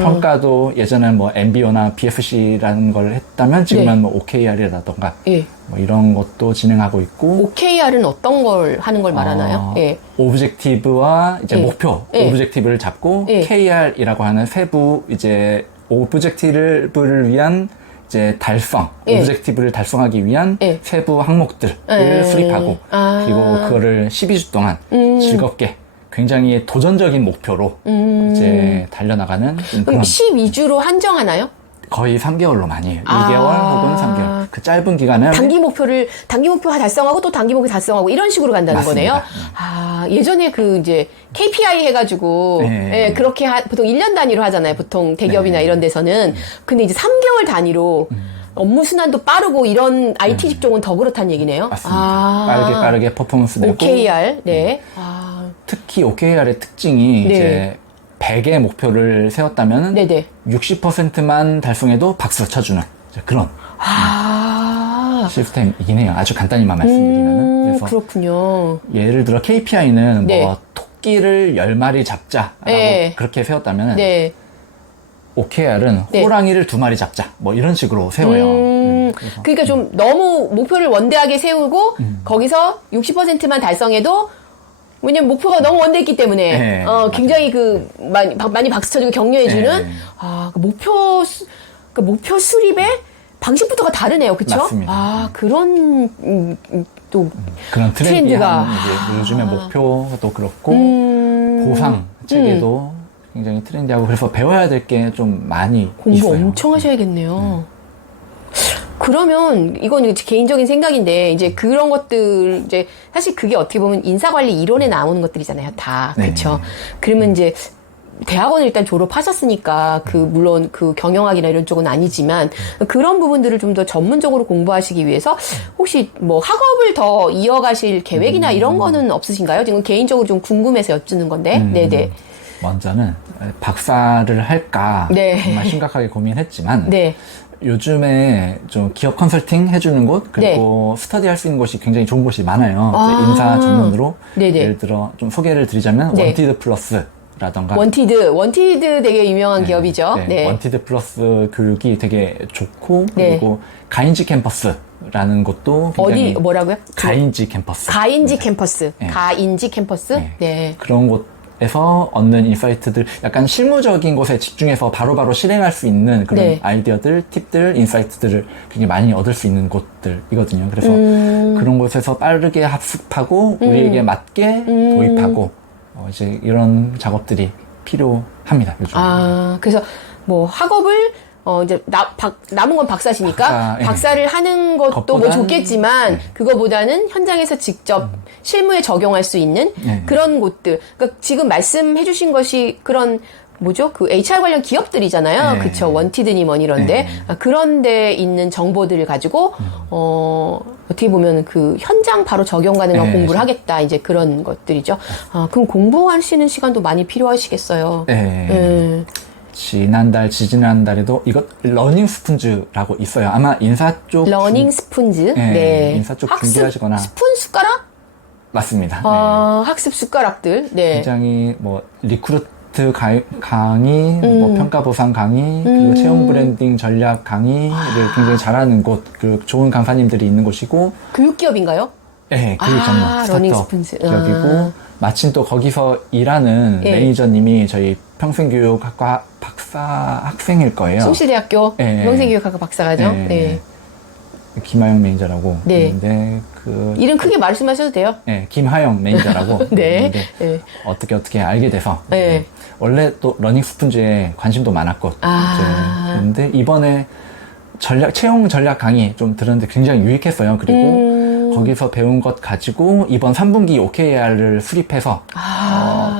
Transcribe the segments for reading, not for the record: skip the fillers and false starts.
평가도 예전에는 뭐 MBO나 BFC라는 걸 했다면 지금은 네. 뭐 OKR이라던가 예. 뭐 이런 것도 진행하고 있고 OKR은 어떤 걸 하는 걸 말하나요? 예. 오브젝티브와 이제 예. 목표, 예. 오브젝티브를 잡고 예. KR이라고 하는 세부 이제 오브젝티브를 위한 이제 달성, 예. 오브젝티브를 달성하기 위한 예. 세부 항목들을 수립하고 그리고 그거를 12주 동안 즐겁게 굉장히 도전적인 목표로 이제 달려나가는 그럼 그런 12주로 한정하나요? 거의 3개월로 많이 해요. 2개월 혹은 3개월. 그 짧은 기간을 단기 목표 달성하고 또 단기 목표 달성하고 이런 식으로 간다는 맞습니다. 거네요. 아, 예전에 그 이제 KPI 해가지고 네. 예, 그렇게 보통 1년 단위로 하잖아요. 보통 대기업이나 네. 이런 데서는. 근데 이제 3개월 단위로 업무 순환도 빠르고 이런 IT 직종은 더 그렇다는 얘기네요. 맞습니다. 빠르게 퍼포먼스 내고 OKR. 네. 아, 특히 OKR의 특징이 네. 이제 100의 목표를 세웠다면 네네. 60%만 달성해도 박수 쳐주는 그런 시스템이긴 해요. 아주 간단히만 말씀드리면. 그래서 그렇군요. 예를 들어 KPI는 네. 뭐 토끼를 10마리 잡자라고 네. 그렇게 세웠다면 네. OKR은 네. 호랑이를 2마리 잡자 뭐 이런 식으로 세워요. 그래서 그러니까 좀 너무 목표를 원대하게 세우고 거기서 60%만 달성해도 왜냐면 목표가 너무 원대했기 때문에 네, 굉장히 그 많이 박수 쳐주고 격려해주는 네. 그 목표 수립의 방식부터가 다르네요, 그렇죠? 맞습니다. 그런 또 그런 트렌드가. 이제 요즘의 목표도 그렇고 보상 체계도 굉장히 트렌디하고 그래서 배워야 될 게 좀 많이 공부 있어요. 엄청 하셔야겠네요. 그러면 이건 이제 개인적인 생각인데 이제 그런 것들 이제 사실 그게 어떻게 보면 인사관리 이론에 나오는 것들이잖아요, 다. 네. 그렇죠? 그러면 이제 대학원을 일단 졸업하셨으니까 물론 그 경영학이나 이런 쪽은 아니지만 그런 부분들을 좀 더 전문적으로 공부하시기 위해서 혹시 뭐 학업을 더 이어가실 계획이나 이런 거는 없으신가요? 지금 개인적으로 좀 궁금해서 여쭙는 건데. 네네. 먼저는 박사를 할까 네. 정말 심각하게 고민했지만 네. 요즘에 좀 기업 컨설팅 해주는 곳 그리고 스터디 할 수 있는 곳이 굉장히 좋은 곳이 많아요. 이제 인사 전문으로 네네. 예를 들어 좀 소개를 드리자면 네. 원티드 플러스라던가 원티드 되게 유명한 기업이죠. 네. 원티드 플러스 교육이 되게 좋고 네. 그리고 가인지 캠퍼스라는 곳도 굉장히 뭐라고요? 가인지 캠퍼스 가인지 캠퍼스. 네. 가인지 캠퍼스? 네. 그런 곳에서 얻는 인사이트들 약간 실무적인 곳에 집중해서 바로바로 실행할 수 있는 그런 네. 아이디어들, 팁들, 인사이트들을 굉장히 많이 얻을 수 있는 곳들이거든요. 그래서 그런 곳에서 빠르게 학습하고 우리에게 맞게 도입하고 이제 이런 작업들이 필요합니다. 요즘. 그래서 뭐 학업을 이제 남은 건 박사시니까 박사, 예. 박사를 하는 것도 뭐 그것보단- 좋겠지만 네. 그거보다는 현장에서 직접 실무에 적용할 수 있는 네. 그런 곳들. 그러니까 지금 말씀해 주신 것이 그런 뭐죠? 그 HR 관련 기업들이잖아요. 네. 그쵸. 원티드니 뭐니 이런데. 네. 그런 데 있는 정보들을 가지고, 어떻게 보면 그 현장 바로 적용 가능한 네. 공부를 하겠다. 이제 그런 것들이죠. 그럼 공부하시는 시간도 많이 필요하시겠어요. 네. 지지난달에도 이것 러닝 스푼즈라고 있어요. 아마 인사 쪽 러닝 스푼즈. 네, 네. 인사 쪽 준비하시거나. 스푼 숟가락? 맞습니다. 네. 학습 숟가락들. 네. 굉장히 뭐 리크루트 강의, 뭐 평가 보상 강의, 그리고 채용 브랜딩 전략 강의를 굉장히 잘하는 곳, 그 좋은 강사님들이 있는 곳이고, 교육기업인가요? 네, 교육 전문 러닝 스타트업 스푼즈. 기업이고, 마침 또 거기서 일하는 예. 매니저님이 저희 평생교육학과 박사 학생일 거예요. 숭실대학교 네. 평생교육학과 박사가죠. 네. 네. 김하영 매니저라고 네. 있는데 그 이름 크게 말씀하셔도 돼요. 네, 김하영 매니저라고 네. 있는데 네. 어떻게 알게 돼서 네. 원래 또 러닝 스푼즈에 관심도 많았고 그런데 이번에 채용 전략 강의 좀 들었는데 굉장히 유익했어요. 그리고 거기서 배운 것 가지고 이번 3분기 OKR을 수립해서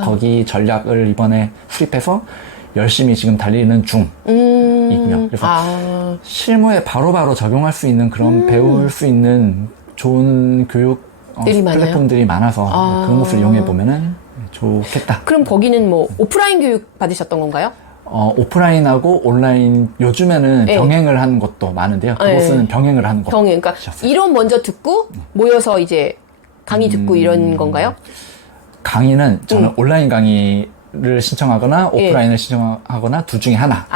거기 전략을 이번에 수립해서 열심히 지금 달리는 중이고요. 그래서 실무에 바로바로 적용할 수 있는 그런 배울 수 있는 좋은 교육 플랫폼들이 많아서 그런 것을 이용해 보면은 좋겠다. 그럼 거기는 뭐 오프라인 교육 받으셨던 건가요? 오프라인하고 온라인 요즘에는 네. 병행을 하는 것도 많은데요. 그곳은 네. 병행을 하는 것. 그러니까 이론 먼저 듣고 모여서 이제 강의 듣고 이런 건가요? 강의는 저는 온라인 강의 신청하거나 오프라인을 신청하거나 둘 중에 하나.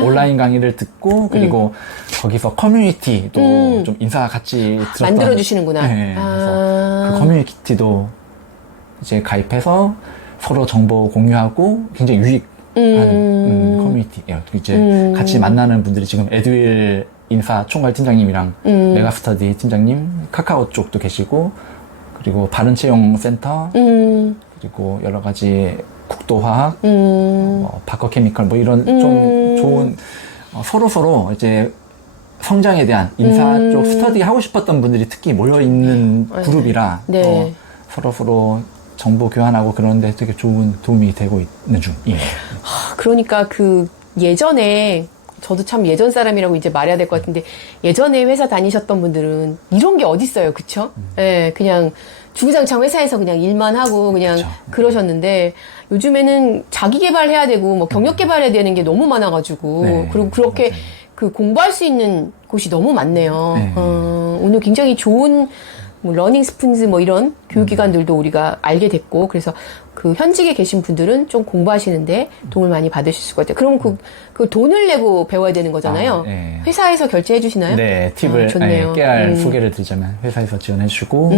또 온라인 강의를 듣고 그리고 거기서 커뮤니티도 좀 인사 같이 들었던 만들어 주시는구나. 네, 그래서 그 커뮤니티도 이제 가입해서 서로 정보 공유하고 굉장히 유익한 커뮤니티예요. 이제 같이 만나는 분들이 지금 에듀윌 인사 총괄 팀장님이랑 메가스터디 팀장님, 카카오 쪽도 계시고 그리고 바른채용센터 그리고 여러 가지 국도화학, 바커케미컬 뭐 이런 좀 좋은 서로 이제 성장에 대한 인사 쪽 스터디 하고 싶었던 분들이 특히 모여 있는 그룹이라 네. 서로 정보 교환하고 그런데 되게 좋은 도움이 되고 있는 중이에요. 그러니까 그 예전에 저도 참 예전 사람이라고 이제 말해야 될 것 같은데 예전에 회사 다니셨던 분들은 이런 게 어딨어요, 그쵸? 예, 그냥 주구장창 회사에서 그냥 일만 하고 그냥 그쵸. 그러셨는데 요즘에는 자기 개발해야 되고 뭐 경력 개발해야 되는 게 너무 많아가지고 네, 그리고 그렇게 맞아요. 그 공부할 수 있는 곳이 너무 많네요. 네. 오늘 굉장히 좋은 뭐 러닝 스푼즈 뭐 이런 교육기관들도 우리가 알게 됐고 그래서 그 현직에 계신 분들은 좀 공부하시는데 도움을 많이 받으실 수가 있대요. 그럼 그 돈을 내고 배워야 되는 거잖아요. 네. 회사에서 결제해 주시나요? 네, 팁을 좋네요. 깨알 소개를 드리자면 회사에서 지원해주고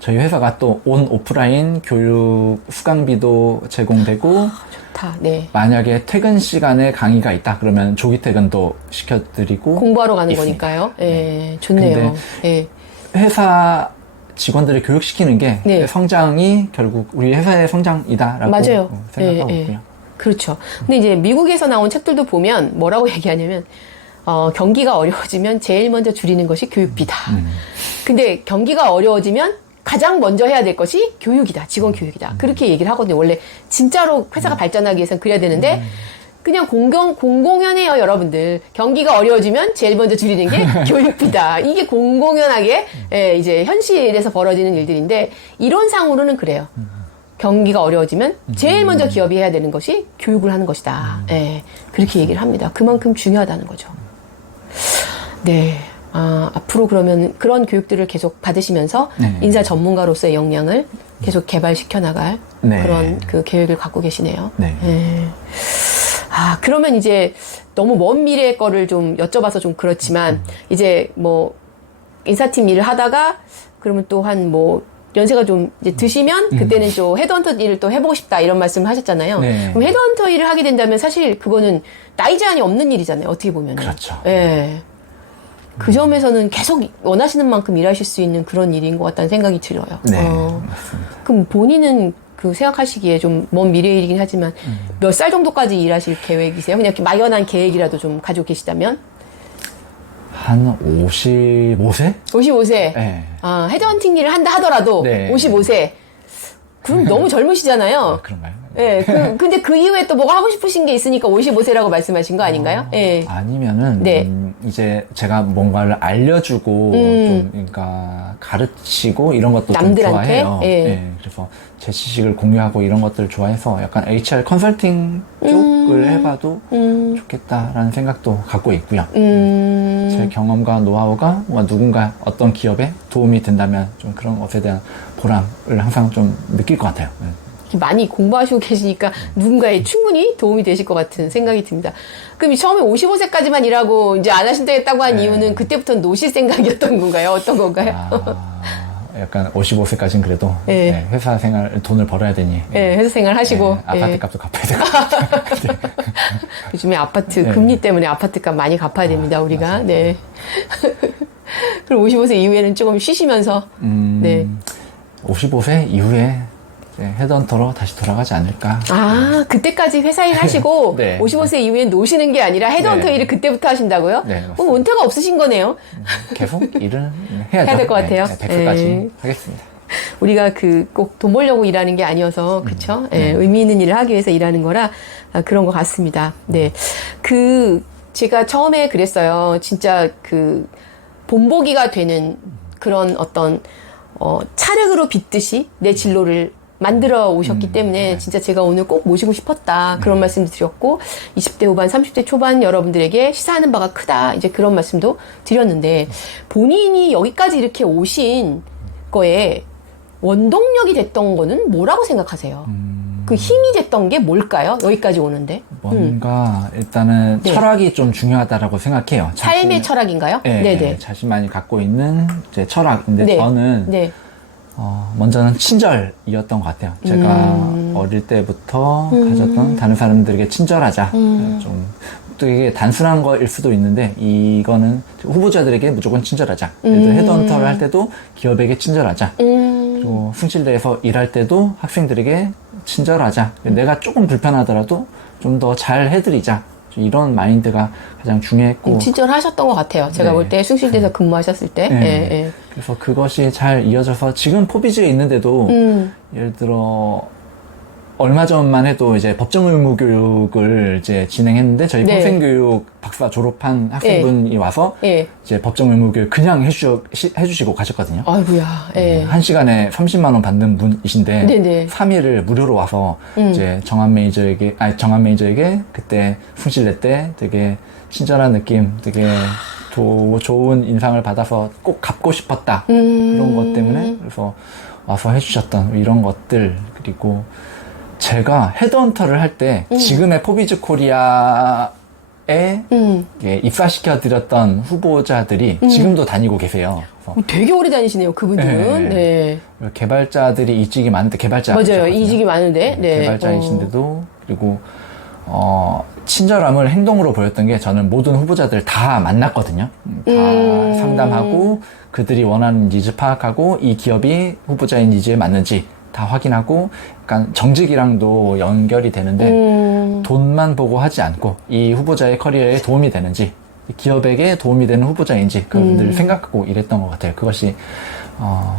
저희 회사가 또 온 오프라인 교육 수강비도 제공되고 좋다. 네. 만약에 퇴근 시간에 강의가 있다 그러면 조기 퇴근도 시켜드리고 공부하러 가는 있습니다. 거니까요. 예, 좋네요. 예. 회사 직원들을 교육시키는 게 네. 성장이 결국 우리 회사의 성장이다라고 맞아요. 생각하고 예, 예. 있고요. 그렇죠. 근데 이제 미국에서 나온 책들도 보면 뭐라고 얘기하냐면 경기가 어려워지면 제일 먼저 줄이는 것이 교육비다. 근데 경기가 어려워지면 가장 먼저 해야 될 것이 교육이다. 직원 교육이다. 그렇게 얘기를 하거든요. 원래 진짜로 회사가 발전하기 위해서는 그래야 되는데 그냥 공공연해요, 여러분들. 경기가 어려워지면 제일 먼저 줄이는 게 교육비다. 이게 공공연하게 이제 현실에서 벌어지는 일들인데 이론상으로는 그래요. 경기가 어려워지면 제일 먼저 기업이 해야 되는 것이 교육을 하는 것이다. 예, 그렇게 얘기를 합니다. 그만큼 중요하다는 거죠. 네. 앞으로 그러면 그런 교육들을 계속 받으시면서 네. 인사 전문가로서의 역량을 계속 개발시켜 나갈 네. 그런 그 계획을 갖고 계시네요. 네. 예. 그러면 이제 너무 먼 미래의 거를 좀 여쭤봐서 좀 그렇지만 이제 뭐 인사팀 일을 하다가 그러면 또 한 뭐 연세가 좀 이제 드시면 그때는 또 헤드헌터 일을 또 해보고 싶다 이런 말씀을 하셨잖아요. 네. 그럼 헤드헌터 일을 하게 된다면 사실 그거는 나이 제한이 없는 일이잖아요. 어떻게 보면. 그렇죠. 예. 그 점에서는 계속 원하시는 만큼 일하실 수 있는 그런 일인 것 같다는 생각이 들어요. 네, 맞습니다. 그럼 본인은 그 생각하시기에 좀 먼 미래의 일이긴 하지만 몇 살 정도까지 일하실 계획이세요? 그냥 이렇게 막연한 계획이라도 좀 가지고 계시다면? 한 55세? 55세. 네. 헤드헌팅 일을 한다 하더라도 네. 55세. 그럼 너무 젊으시잖아요. 그런가요? 예. 근데 그 이후에 또 뭐가 하고 싶으신 게 있으니까 55세라고 말씀하신 거 아닌가요? 예. 아니면은 네. 이제 제가 뭔가를 알려주고 좀 그러니까 가르치고 이런 것도 좀 남들한테? 좋아해요. 예. 네, 그래서 제 지식을 공유하고 이런 것들을 좋아해서 약간 HR 컨설팅 쪽을 해봐도 좋겠다라는 생각도 갖고 있고요. 제 경험과 노하우가 뭔가 누군가 어떤 기업에 도움이 된다면 좀 그런 것에 대한 보람을 항상 좀 느낄 것 같아요. 네. 많이 공부하시고 계시니까 누군가에 충분히 도움이 되실 것 같은 생각이 듭니다. 그럼 처음에 55세까지만 일하고 이제 안 하신다고 한 이유는 그때부터 노실 생각이었던 건가요? 어떤 건가요? 약간 55세까지는 그래도 네. 네, 회사 생활 돈을 벌어야 되니 네, 회사 생활 하시고. 네, 아파트 네. 값도 갚아야 되고 네. 요즘에 아파트 네. 금리 때문에 아파트 값 많이 갚아야 됩니다, 우리가. 네. 그럼 55세 이후에는 조금 쉬시면서 네. 55세 이후에 이제 헤드헌터로 다시 돌아가지 않을까. 그때까지 회사 일 하시고 네. 55세 이후엔 노시는 게 아니라 헤드헌터 네. 일을 그때부터 하신다고요? 네, 맞습니다. 그럼 은퇴가 없으신 거네요. 계속 일을 해야죠. 해야 될것 같아요. 네, 100세까지 네. 하겠습니다. 우리가 꼭 돈 벌려고 일하는 게 아니어서 그쵸? 예, 의미 있는 일을 하기 위해서 일하는 거라 그런 것 같습니다. 네, 제가 처음에 그랬어요. 진짜 본보기가 되는 그런 어떤 찰흙으로 빚듯이 내 진로를 만들어 오셨기 때문에 진짜 제가 오늘 꼭 모시고 싶었다. 그런 말씀도 드렸고 20대 후반, 30대 초반 여러분들에게 시사하는 바가 크다. 이제 그런 말씀도 드렸는데 본인이 여기까지 이렇게 오신 거에 원동력이 됐던 거는 뭐라고 생각하세요? 그 힘이 됐던 게 뭘까요? 여기까지 오는데. 뭔가 일단은 네. 철학이 좀 중요하다라고 생각해요. 삶의 철학인가요? 네, 네네. 자신만이 갖고 있는 이제 철학인데 네. 저는 네. 먼저는 친절이었던 것 같아요. 제가 어릴 때부터 가졌던 다른 사람들에게 친절하자. 좀 되게 단순한 거일 수도 있는데 이거는 후보자들에게 무조건 친절하자. 예를 들어 헤드헌터를 할 때도 기업에게 친절하자. 그리고 숭실대에서 일할 때도 학생들에게 친절하자. 내가 조금 불편하더라도 좀 더 잘 해드리자. 이런 마인드가 가장 중요했고 친절하셨던 것 같아요. 제가 네. 볼 때 숭실대에서 근무하셨을 때. 네. 예, 예. 그래서 그것이 잘 이어져서 지금 포비즈에 있는데도 예를 들어 얼마 전만 해도 이제 법정 의무 교육을 이제 진행했는데 저희 네. 평생교육 박사 졸업한 학생분이 와서 예. 이제 법정 의무 교육 그냥 해주시고 가셨거든요. 아이고야. 예. 한 시간에 30만 원 받는 분이신데 네네. 3일을 무료로 와서 이제 정한 매니저에게 그때 숭실대 때 되게 친절한 느낌, 되게 좋은 인상을 받아서 꼭 갚고 싶었다. 그런 것 때문에 그래서 와서 해주셨던 이런 것들. 그리고 제가 헤드헌터를 할 때 지금의 포비즈 코리아에 입사시켜 드렸던 후보자들이 지금도 다니고 계세요. 그래서 되게 오래 다니시네요, 그분들은. 네. 네. 개발자들이 이직이 많은데 개발자 맞아요. 이직이 많은데. 네. 개발자이신데도 그리고 친절함을 행동으로 보였던 게 저는 모든 후보자들 다 만났거든요. 다 상담하고 그들이 원하는 니즈 파악하고 이 기업이 후보자의 니즈에 맞는지 다 확인하고 약간 정직이랑도 연결이 되는데 돈만 보고 하지 않고 이 후보자의 커리어에 도움이 되는지 기업에게 도움이 되는 후보자인지 그걸 생각하고 일했던 것 같아요. 그것이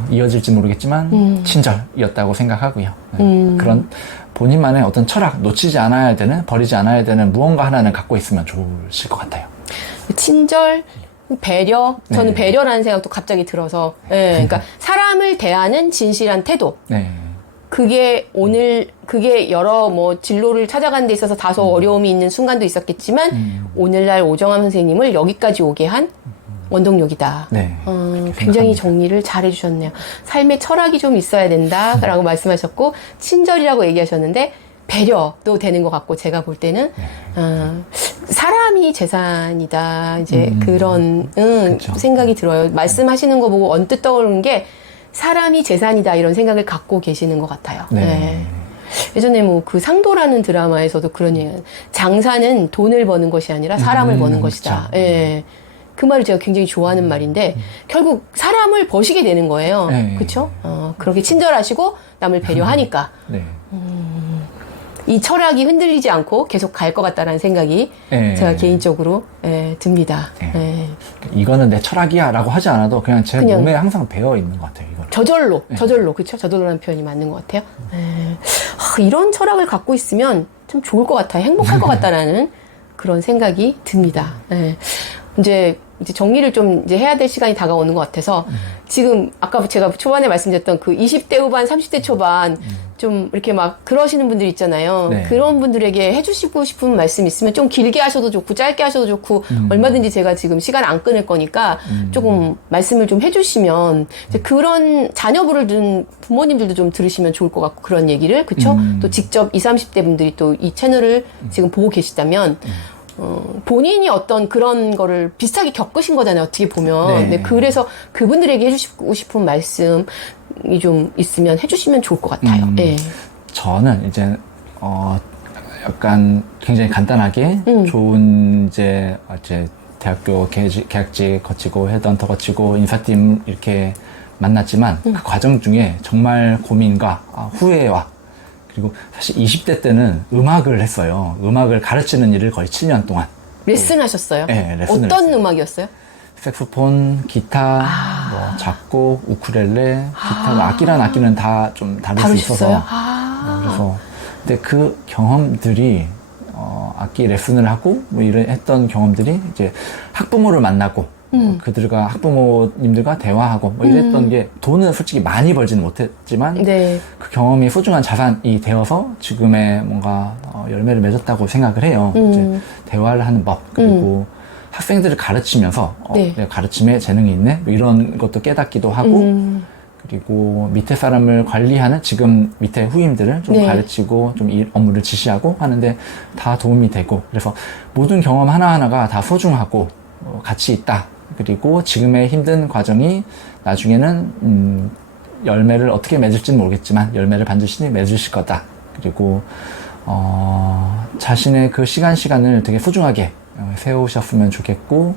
이어질지 모르겠지만 친절이었다고 생각하고요. 네. 그런 본인만의 어떤 철학, 놓치지 않아야 되는, 버리지 않아야 되는 무언가 하나는 갖고 있으면 좋으실 것 같아요. 친절, 배려. 저는 네. 배려라는 생각도 갑자기 들어서. 예. 그러니까 사람을 대하는 진실한 태도. 네. 그게 여러 진로를 찾아가는 데 있어서 다소 어려움이 있는 순간도 있었겠지만, 오늘날 오정환 선생님을 여기까지 오게 한 원동력이다. 네. 굉장히 정리를 잘 해주셨네요. 삶의 철학이 좀 있어야 된다라고 말씀하셨고, 친절이라고 얘기하셨는데, 배려도 되는 것 같고, 제가 볼 때는, 사람이 재산이다. 이제 그런, 그쵸. 생각이 들어요. 말씀하시는 거 보고 언뜻 떠오르는 게, 사람이 재산이다. 이런 생각을 갖고 계시는 것 같아요. 네. 네. 예전에 그 상도라는 드라마에서도 그런 얘기는, 장사는 돈을 버는 것이 아니라 사람을 버는 것이다. 그쵸. 예. 그 말을 제가 굉장히 좋아하는 말인데, 결국 사람을 버시게 되는 거예요. 네. 그쵸? 그렇게 친절하시고 남을 배려하니까. 네. 이 철학이 흔들리지 않고 계속 갈 것 같다라는 생각이 네. 제가 개인적으로 듭니다. 네. 예. 이거는 내 철학이야 라고 하지 않아도 그냥 제 그냥 몸에 항상 배어 있는 것 같아요. 이걸. 저절로, 그쵸? 저절로라는 표현이 맞는 것 같아요. 이런 철학을 갖고 있으면 참 좋을 것 같아요. 행복할 것 같다라는 그런 생각이 듭니다. 예. 이제 정리를 좀 이제 해야 될 시간이 다가오는 것 같아서 지금 아까 제가 초반에 말씀드렸던 그 20대 후반, 30대 초반 좀 이렇게 막 그러시는 분들 있잖아요. 네. 그런 분들에게 해주시고 싶은 말씀 있으면 좀 길게 하셔도 좋고 짧게 하셔도 좋고 얼마든지 제가 지금 시간 안 끊을 거니까 조금 말씀을 좀 해주시면 이제 그런 자녀분을 둔 부모님들도 좀 들으시면 좋을 것 같고 그런 얘기를 그쵸? 또 직접 20, 30대 분들이 또 이 채널을 지금 보고 계시다면 본인이 어떤 그런 거를 비슷하게 겪으신 거잖아요. 어떻게 보면. 네. 네, 그래서 그분들에게 해주시고 싶은 말씀이 좀 있으면 해주시면 좋을 것 같아요. 예. 저는 이제 약간 굉장히 간단하게 좋은 이제 대학교 계약직 거치고 헤드헌터 거치고 인사팀 이렇게 만났지만 그 과정 중에 정말 고민과 후회와 그리고 사실 20대 때는 음악을 했어요. 음악을 가르치는 일을 거의 7년 동안. 레슨 하셨어요? 네, 레슨을 어떤 했어요. 음악이었어요? 색소폰, 기타, 뭐 작곡, 우쿨렐레, 기타, 악기란 악기는 다 좀 다룰 수 있어서. 다루셨어요? 그래서 근데 그 경험들이 악기 레슨을 하고 뭐 이런 했던 경험들이 이제 학부모를 만나고 그들과 학부모님들과 대화하고 뭐 이랬던 게 돈은 솔직히 많이 벌지는 못했지만 네. 그 경험이 소중한 자산이 되어서 지금의 뭔가 열매를 맺었다고 생각을 해요. 이제 대화를 하는 법 그리고 학생들을 가르치면서 네. 내가 가르침에 재능이 있네 뭐 이런 것도 깨닫기도 하고 그리고 밑에 사람을 관리하는 지금 밑에 후임들을 좀 네. 가르치고 좀 업무를 지시하고 하는데 다 도움이 되고 그래서 모든 경험 하나하나가 다 소중하고 가치 있다. 그리고 지금의 힘든 과정이 나중에는 열매를 어떻게 맺을지는 모르겠지만 열매를 반드시 맺으실 거다. 그리고 자신의 그 시간을 되게 소중하게 세우셨으면 좋겠고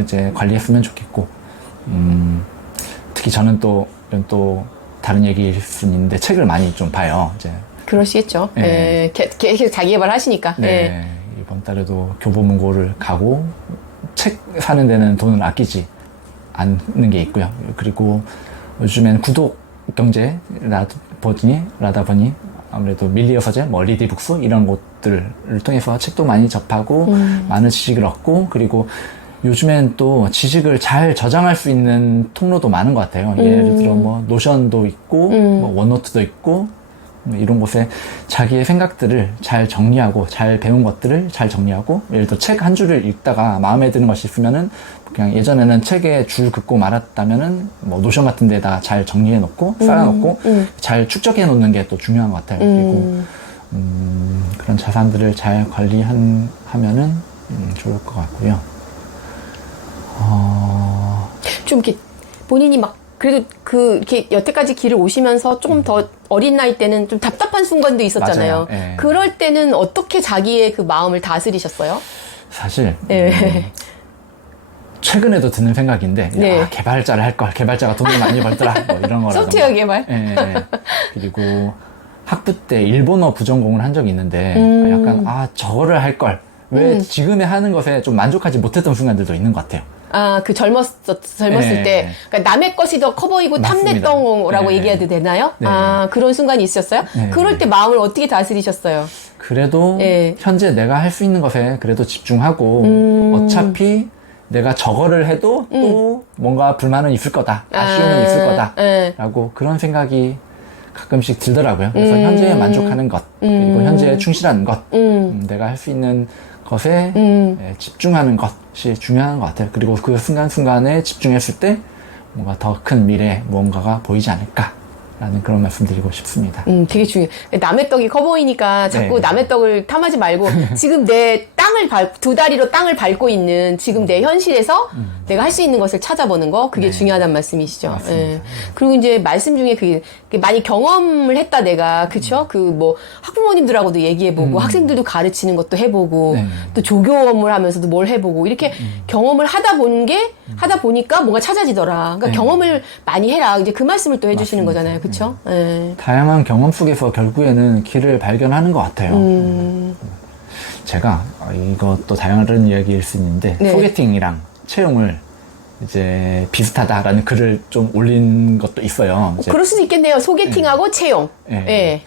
이제 관리했으면 좋겠고 특히 저는 또 이런 또 다른 얘기일 수는 있는데 책을 많이 좀 봐요. 이제 그러시겠죠. 네. 계속 자기 개발 하시니까. 네. 이번 달에도 교보문고를 가고 책 사는 데는 돈을 아끼지 않는 게 있고요. 그리고 요즘엔 구독 경제라다 보니 아무래도 밀리어 서재, 리디북스 이런 곳들을 통해서 책도 많이 접하고 많은 지식을 얻고 그리고 요즘엔 또 지식을 잘 저장할 수 있는 통로도 많은 것 같아요. 예를 들어 노션도 있고 원노트도 있고 이런 곳에 자기의 생각들을 잘 정리하고 잘 배운 것들을 잘 정리하고 예를 들어 책 한 줄을 읽다가 마음에 드는 것이 있으면은 그냥 예전에는 책에 줄 긋고 말았다면은 노션 같은 데다 잘 정리해 놓고 쌓아 놓고 잘 축적해 놓는 게 또 중요한 것 같아요. 그리고 그런 자산들을 잘 관리하면은 좋을 것 같고요. 좀 이렇게 본인이 막 그래도 이렇게 여태까지 길을 오시면서 조금 더 어린 나이 때는 좀 답답한 순간도 있었잖아요. 맞아요. 예. 그럴 때는 어떻게 자기의 그 마음을 다스리셨어요? 사실 예. 최근에도 드는 생각인데 네. 개발자를 할 걸 개발자가 돈을 많이 벌더라 이런 거라든가 소프트웨어 개발? 예. 그리고 학부 때 일본어 부전공을 한 적이 있는데 약간 저거를 할 걸 왜 지금에 하는 것에 좀 만족하지 못했던 순간들도 있는 것 같아요. 젊었을 때. 그러니까 남의 것이 더 커 보이고 맞습니다. 탐냈던라고 네. 얘기해도 되나요? 네. 그런 순간이 있었어요? 네. 그럴 때 마음을 어떻게 다스리셨어요? 그래도 네. 현재 내가 할 수 있는 것에 그래도 집중하고 어차피 내가 저거를 해도 또 뭔가 불만은 있을 거다. 아쉬움은 있을 거다. 라고 그런 생각이 가끔씩 들더라고요. 그래서 현재에 만족하는 것, 그리고 현재에 충실하는 것, 내가 할 수 있는 것에 집중하는 것이 중요한 것 같아요. 그리고 그 순간순간에 집중했을 때 뭔가 더 큰 미래에 무언가가 보이지 않을까라는 그런 말씀 드리고 싶습니다. 되게 중요해. 남의 떡이 커 보이니까 자꾸 네. 남의 떡을 탐하지 말고 지금 내 두 다리로 땅을 밟고 있는 지금 내 현실에서 내가 할 수 있는 것을 찾아보는 거 그게 네. 중요하단 말씀이시죠. 맞습니다. 예. 그리고 이제 말씀 중에 그게 많이 경험을 했다 내가 그쵸? 학부모님들하고도 얘기해보고 학생들도 가르치는 것도 해보고 네. 또 조교 업무를 하면서도 뭘 해보고 이렇게 경험을 하다 보니까 뭔가 찾아지더라. 그러니까 네. 경험을 많이 해라. 이제 그 말씀을 또 해주시는 맞습니다. 거잖아요. 그쵸? 예. 다양한 경험 속에서 결국에는 길을 발견하는 것 같아요. 제가 이것도 다양한 이야기일 수 있는데 네. 소개팅이랑 채용을 이제 비슷하다라는 글을 좀 올린 것도 있어요. 이제 그럴 수도 있겠네요. 소개팅하고 채용. 예. 예.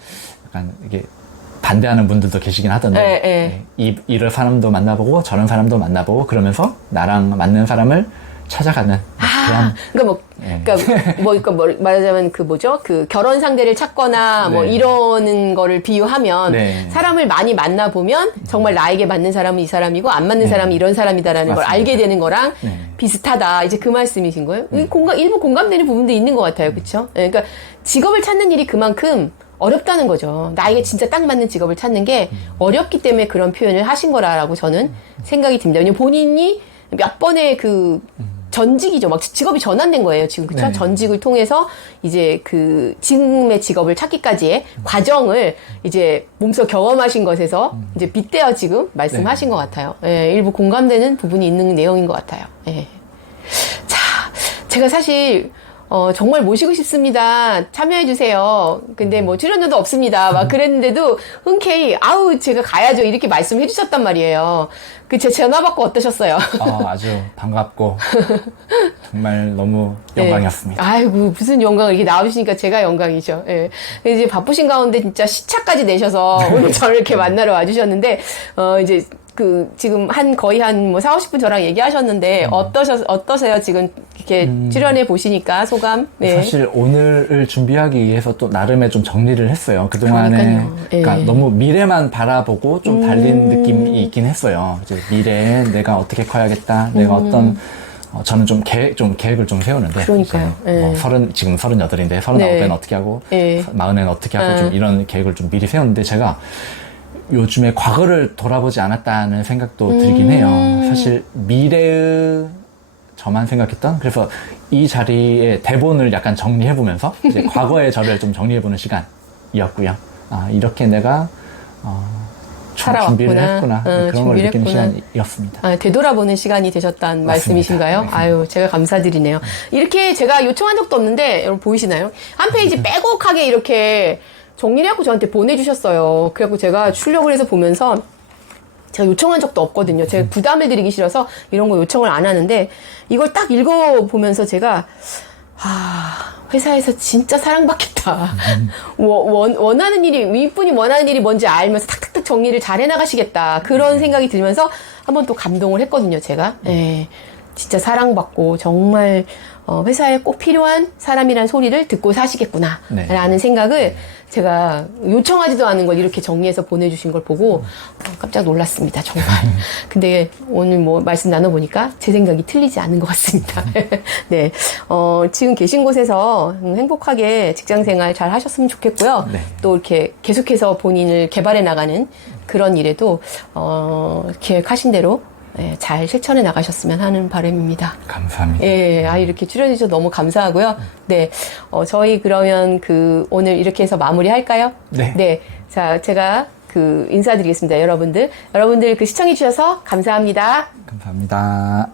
약간 이게 반대하는 분들도 계시긴 하던데 이런 사람도 만나보고 저런 사람도 만나보고 그러면서 나랑 맞는 사람을 찾아가는 그런 그러니까 말하자면 결혼 상대를 찾거나 네. 이러는 거를 비유하면 네. 사람을 많이 만나보면 정말 나에게 맞는 사람은 이 사람이고 안 맞는 사람은 이런 사람이다라는 걸 맞습니다. 알게 되는 거랑 네. 비슷하다. 이제 그 말씀이신 거예요. 일부 공감되는 부분도 있는 것 같아요. 그렇죠? 그러니까 직업을 찾는 일이 그만큼 어렵다는 거죠. 나에게 진짜 딱 맞는 직업을 찾는 게 어렵기 때문에 그런 표현을 하신 거라고 저는 생각이 듭니다. 왜냐면 본인이 몇 번의 전직이죠. 막 직업이 전환된 거예요, 지금. 그쵸? 네. 전직을 통해서 이제 지금의 직업을 찾기까지의 과정을 이제 몸소 경험하신 것에서 이제 빗대어 지금 말씀하신 네. 것 같아요. 예, 일부 공감되는 부분이 있는 내용인 것 같아요. 예. 자, 제가 사실, 정말 모시고 싶습니다. 참여해주세요. 근데 출연료도 없습니다. 막 그랬는데도 흔쾌히, 제가 가야죠. 이렇게 말씀해 주셨단 말이에요. 제 전화 받고 어떠셨어요? 아주 반갑고 정말 너무 영광이었습니다. 네. 아이고, 무슨 영광을 이렇게 나오시니까 제가 영광이죠. 예. 이제 바쁘신 가운데 진짜 시차까지 내셔서 오늘 저를 이렇게 만나러 와주셨는데, 이제 지금 거의 한 40, 50분 저랑 얘기하셨는데, 어떠세요? 지금 이렇게 출연해 보시니까 소감? 네. 사실 오늘을 준비하기 위해서 또 나름의 좀 정리를 했어요. 그동안에. 그러니까요. 그러니까 예. 너무 미래만 바라보고 좀 달린 느낌이 있긴 했어요. 이제 미래에 내가 어떻게 커야겠다. 내가 어떤, 저는 좀 계획을 좀 세우는데. 그러니까요. 예. 지금 38인데 39에는 네. 어떻게 하고, 예. 40에는 어떻게 하고, 좀 이런 계획을 좀 미리 세우는데 제가 요즘에 과거를 돌아보지 않았다는 생각도 들긴 해요. 사실 미래의 저만 생각했던, 그래서 이 자리에 대본을 약간 정리해보면서 이제 과거의 저를 좀 정리해보는 시간이었고요. 이렇게 내가 준비를 했구나. 그런 걸 느끼는 시간이었습니다. 되돌아보는 시간이 되셨다는 말씀이신가요? 네. 아유, 제가 감사드리네요. 이렇게 제가 요청한 적도 없는데, 여러분 보이시나요? 한 페이지 빼곡하게 이렇게 정리를 해갖고 저한테 보내주셨어요. 그래갖고 제가 출력을 해서 보면서 제가 요청한 적도 없거든요. 제가 부담을 드리기 싫어서 이런 거 요청을 안 하는데, 이걸 딱 읽어보면서 제가, 회사에서 진짜 사랑받겠다. 원하는 일이, 윗분이 원하는 일이 뭔지 알면서 탁탁탁 정리를 잘 해나가시겠다. 그런 생각이 들면서 한번 또 감동을 했거든요, 제가. 예. 진짜 사랑받고 정말 회사에 꼭 필요한 사람이란 소리를 듣고 사시겠구나. 네. 라는 생각을 제가 요청하지도 않은 걸 이렇게 정리해서 보내주신 걸 보고 깜짝 놀랐습니다, 정말. 근데 오늘 뭐 말씀 나눠보니까 제 생각이 틀리지 않은 것 같습니다. 네. 지금 계신 곳에서 행복하게 직장 생활 잘 하셨으면 좋겠고요. 네. 또 이렇게 계속해서 본인을 개발해 나가는 그런 일에도 계획하신 대로 잘 실천해 나가셨으면 하는 바람입니다. 감사합니다. 예, 이렇게 출연해주셔서 너무 감사하고요. 네. 저희 그러면 오늘 이렇게 해서 마무리 할까요? 네. 네. 자, 제가 인사드리겠습니다. 여러분들 시청해주셔서 감사합니다. 감사합니다.